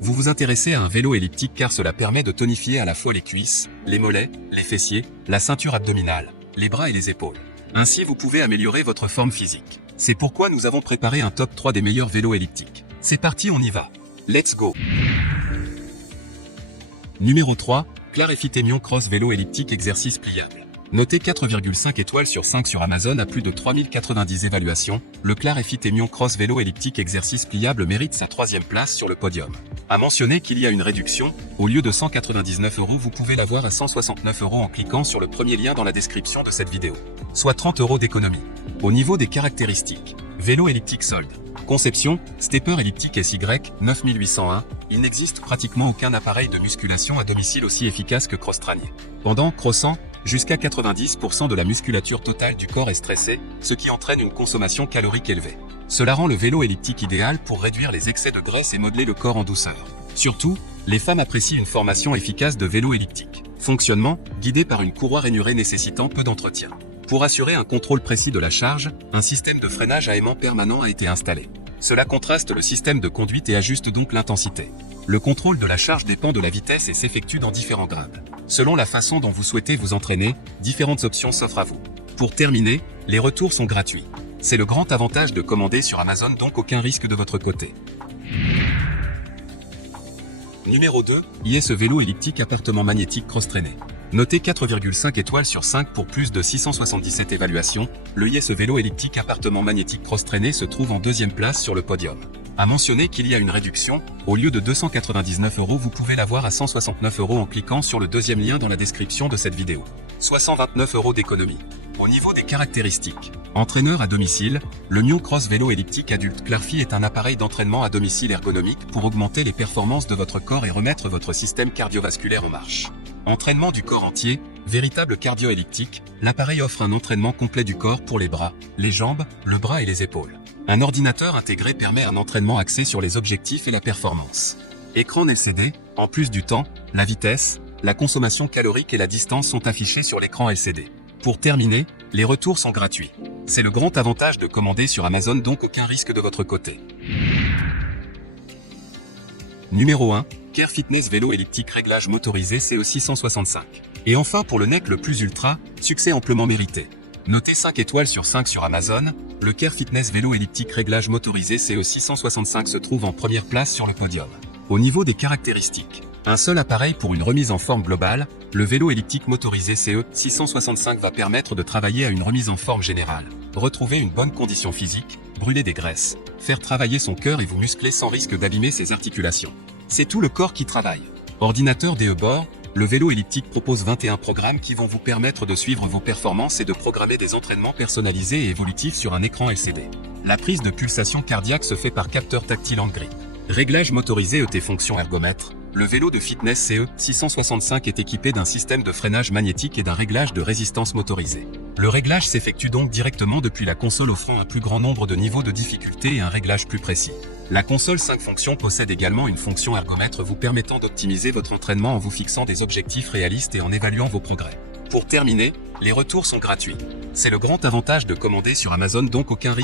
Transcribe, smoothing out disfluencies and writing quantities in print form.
Vous vous intéressez à un vélo elliptique car cela permet de tonifier à la fois les cuisses, les mollets, les fessiers, la ceinture abdominale, les bras et les épaules. Ainsi vous pouvez améliorer votre forme physique. C'est pourquoi nous avons préparé un top 3 des meilleurs vélos elliptiques. C'est parti, on y va. Let's go. Numéro 3, Clarefitemion Cross Vélo Elliptique Exercice Pliable. Noté 4,5 étoiles sur 5 sur Amazon à plus de 3090 évaluations, le Clarefitemion Cross Vélo Elliptique Exercice Pliable mérite sa 3e place sur le podium. À mentionner qu'il y a une réduction, au lieu de 199 €, vous pouvez l'avoir à 169 € en cliquant sur le premier lien dans la description de cette vidéo. Soit 30 € d'économie. Au niveau des caractéristiques, vélo elliptique solde. Conception, stepper elliptique SY 9801, il n'existe pratiquement aucun appareil de musculation à domicile aussi efficace que Crosstranier. Pendant croissant, jusqu'à 90% de la musculature totale du corps est stressée, ce qui entraîne une consommation calorique élevée. Cela rend le vélo elliptique idéal pour réduire les excès de graisse et modeler le corps en douceur. Surtout, les femmes apprécient une formation efficace de vélo elliptique. Fonctionnement, guidé par une courroie rainurée nécessitant peu d'entretien. Pour assurer un contrôle précis de la charge, un système de freinage à aimant permanent a été installé. Cela contraste le système de conduite et ajuste donc l'intensité. Le contrôle de la charge dépend de la vitesse et s'effectue dans différents grades. Selon la façon dont vous souhaitez vous entraîner, différentes options s'offrent à vous. Pour terminer, les retours sont gratuits. C'est le grand avantage de commander sur Amazon, donc aucun risque de votre côté. Numéro 2, IS Vélo Elliptique Appartement Magnétique Cross-Traîné. Noté 4,5 étoiles sur 5 pour plus de 677 évaluations, le IS Vélo Elliptique Appartement Magnétique Cross-Traîné se trouve en 2e place sur le podium. À mentionner qu'il y a une réduction, au lieu de 299 €, vous pouvez l'avoir à 169 € en cliquant sur le 2e lien dans la description de cette vidéo. Soit 129 € d'économie. Au niveau des caractéristiques, entraîneur à domicile, le Mion Cross Vélo Elliptique Adulte Clarfi est un appareil d'entraînement à domicile ergonomique pour augmenter les performances de votre corps et remettre votre système cardiovasculaire en marche. Entraînement du corps entier, véritable cardio-elliptique, l'appareil offre un entraînement complet du corps pour les bras, les jambes, le bras et les épaules. Un ordinateur intégré permet un entraînement axé sur les objectifs et la performance. Écran LCD, en plus du temps, la vitesse, la consommation calorique et la distance sont affichés sur l'écran LCD. Pour terminer, les retours sont gratuits. C'est le grand avantage de commander sur Amazon, donc aucun risque de votre côté. Numéro 1, Care Fitness Vélo Elliptique Réglage Motorisé CE665. Et enfin pour le NEC le plus ultra, succès amplement mérité. Noté 5 étoiles sur 5 sur Amazon, le Care Fitness Vélo Elliptique Réglage Motorisé CE665 se trouve en première place sur le podium. Au niveau des caractéristiques, un seul appareil pour une remise en forme globale, le vélo elliptique motorisé CE665 va permettre de travailler à une remise en forme générale, retrouver une bonne condition physique, brûler des graisses, faire travailler son cœur et vous muscler sans risque d'abîmer ses articulations. C'est tout le corps qui travaille. Ordinateur DE-Bord, le vélo elliptique propose 21 programmes qui vont vous permettre de suivre vos performances et de programmer des entraînements personnalisés et évolutifs sur un écran LCD. La prise de pulsation cardiaque se fait par capteur tactile hand grip. Réglage motorisé ET fonction ergomètre. Le vélo de fitness CE665 est équipé d'un système de freinage magnétique et d'un réglage de résistance motorisé. Le réglage s'effectue donc directement depuis la console, offrant un plus grand nombre de niveaux de difficulté et un réglage plus précis. La console 5 fonctions possède également une fonction ergomètre vous permettant d'optimiser votre entraînement en vous fixant des objectifs réalistes et en évaluant vos progrès. Pour terminer, les retours sont gratuits. C'est le grand avantage de commander sur Amazon, donc aucun risque